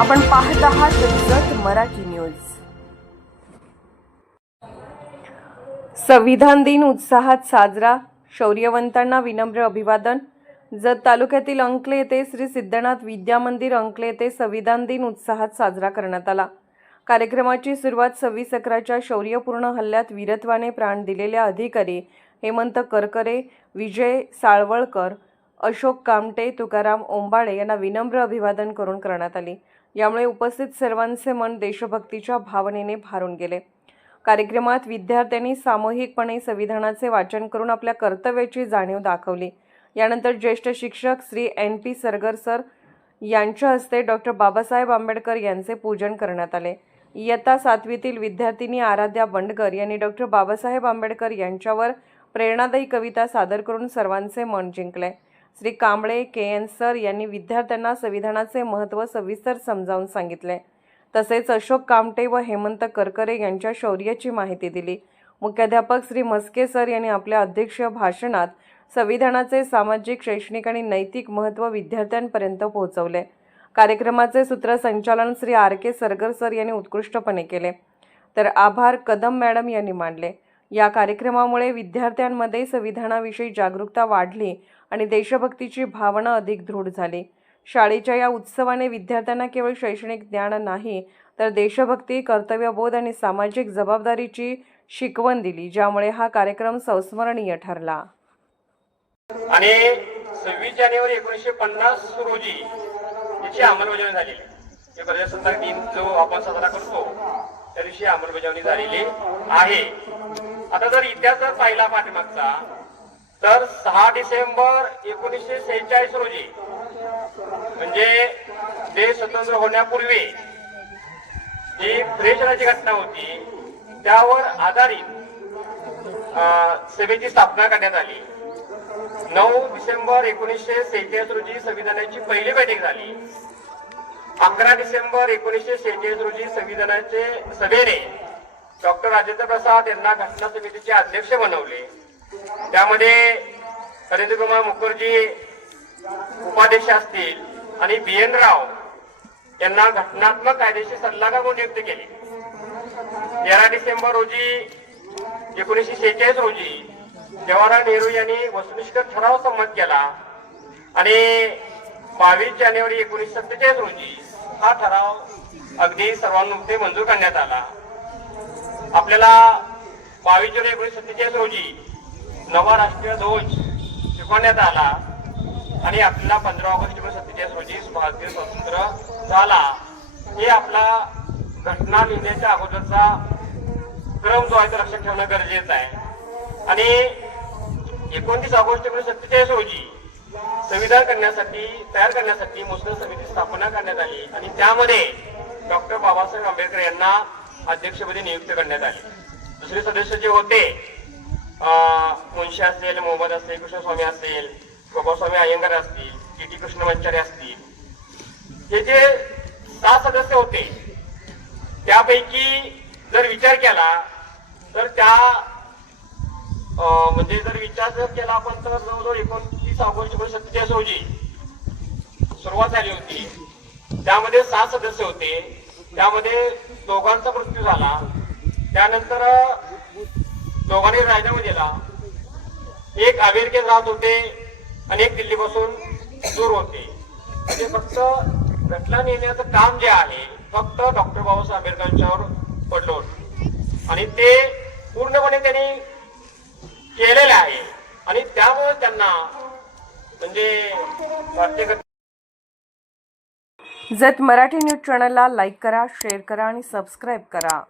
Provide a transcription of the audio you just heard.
आपण पाहत आहात जत मराठी न्यूज. संविधान दिन उत्साहात साजरा शौर्यवंतांना विनम्र अभिवादन. जत तालुक्यातील अंकले येथे श्री सिद्धनाथ विद्या मंदिर अंकले येथे संविधान दिन उत्साहात साजरा करण्यात आला. कार्यक्रमाची सुरुवात सव्वीस अकराच्या शौर्यपूर्ण हल्ल्यात वीरत्वाने प्राण दिलेल्या अधिकारी हेमंत करकरे विजय साळवळकर अशोक कामटे तुकाराम ओंबाळे यांना विनम्र अभिवादन करून करण्यात आली. यामुळे उपस्थित सर्वांचे मन देशभक्तीच्या भावनेने भारून गेले. कार्यक्रमात विद्यार्थ्यांनी सामूहिकपणे संविधानाचे वाचन करून आपल्या कर्तव्याची जाणीव दाखवली. यानंतर ज्येष्ठ शिक्षक Shri N P Sargar sir यांच्या हस्ते डॉक्टर बाबासाहेब आंबेडकर यांचे पूजन करण्यात आले. इयत्ता सातवीतील विद्यार्थिनी आराध्या बंडकर यांनी डॉक्टर बाबासाहेब आंबेडकर यांच्यावर प्रेरणादायी कविता सादर करून सर्वांचे मन जिंकले. Shri Kamble K N sir यांनी विद्यार्थ्यांना संविधानाचे महत्त्व सविस्तर समजावून सांगितले. तसेच अशोक कामटे व हेमंत करकरे यांच्या शौर्याची माहिती दिली. मुख्याध्यापक श्री मस्के सर यांनी आपल्या अध्यक्षीय भाषणात संविधानाचे सामाजिक शैक्षणिक आणि नैतिक महत्त्व विद्यार्थ्यांपर्यंत पोहोचवले. कार्यक्रमाचे सूत्रसंचालन Shri R K Sargar sir यांनी उत्कृष्टपणे केले. तर आभार कदम मॅडम यांनी मांडले या कार्यक्रमामुळे विद्यार्थ्यांमध्ये संविधानाविषयी जागरूकता वाढली आणि देशभक्तीची भावना अधिक दृढ झाली. शाळेच्या या उत्सवाने विद्यार्थ्यांना केवळ शैक्षणिक ज्ञान नाही तर देशभक्ती कर्तव्यबोध आणि सामाजिक जबाबदारीची शिकवण दिली ज्यामुळे हा कार्यक्रम संस्मरणीय ठरला. आणि सव्वीस जानेवारी एकोणीसशे पन्नास रोजी याची अंमलबजावणी झालेली. हे प्रजासत्ताक दिन जो आपण साजरा करतो त्या दिवशी अंमलबजावणी झालेली आहे. आता जर इतिहास जर पाहिला पाठीमागचा तर सहा डिसेंबर एकोणीसशे सेहेचाळीस रोजी म्हणजे देश स्वतंत्र होण्यापूर्वी जी प्रेषणाची घटना होती त्यावर आधारित अं, सभेची स्थापना करण्यात आली. नऊ डिसेंबर एकोणीसशे सेहेचाळीस रोजी संविधानाची पहिली बैठक झाली. अकरा डिसेंबर एकोणीसशे सेहेचाळीस रोजी संविधानाचे सभेने डॉक्टर राजेंद्र प्रसाद यांना घटना समितीचे अध्यक्ष बनवले. त्यामध्ये नरेंद्र कुमार मुखर्जी उपाध्यक्ष असतील आणि बी एन राव यांना घटनात्मक कायदेशीर सल्लागार म्हणून नियुक्त केले. तेरा डिसेंबर रोजी एकोणीसशे शेहेचाळीस रोजी जवाहरलाल नेहरू यांनी वस्तुनिष्ठ ठराव संमत केला आणि बावीस जानेवारी एकोणीसशे सत्तेचाळीस रोजी हा ठराव अगदी सर्वानुमते मंजूर करण्यात आला. आपल्याला बावीस जुलै एकोणीसशे सत्तेचाळीस रोजी नवा राष्ट्रीय ध्वज शिकवण्यात आला आणि आपल्याला पंधरा ऑगस्ट एकोणीसशे सत्तेचाळीस रोजी भारतीय स्वातंत्र्य झाला. हे आपला घटना लिहिण्याच्या अगोदरचा क्रम जो आहे तो लक्षात ठेवणं गरजेचं आहे. आणि एकोणतीस ऑगस्ट एकोणीसशे सत्तेचाळीस रोजी संविधान करण्यासाठी तयार करण्यासाठी मुस्लिम समिती स्थापना करण्यात आली आणि त्यामध्ये डॉक्टर बाबासाहेब आंबेडकर यांना अध्यक्षपदी नियुक्त करण्यात आले. दुसरे सदस्य जे होते मुंशी असेल मोहम्मद असेल कृष्णस्वामी असेल गोपास्वामी अय्यंगार असतील टी टी कृष्णमंचारी असतील हे जे सहा सदस्य होते त्यापैकी जर विचार केला तर त्या म्हणजे जर विचार जर केला आपण तर जवळजवळ एकोणतीस ऑगस्ट एकोणीसशे सत्तेचाळीस रोजी सुरुवात झाली होती. त्यामध्ये सहा सदस्य होते. त्यामध्ये दोघांचा मृत्यू झाला. त्यानंतर दोघांनी राजीनामा दिला. एक अमेरिकेत राहत होते आणि एक दिल्लीपासून दूर होते. म्हणजे फक्त घटना नेण्याचं काम जे आहे फक्त डॉक्टर बाबासाहेब आंबेडकरांच्यावर पडलं होतं. आणि ते पूर्णपणे त्यांनी केलेलं आहे. आणि त्यामुळे त्यांना म्हणजे जत मराठी न्यूज चॅनलला लाईक करा शेअर करा आणि सबस्क्राईब करा.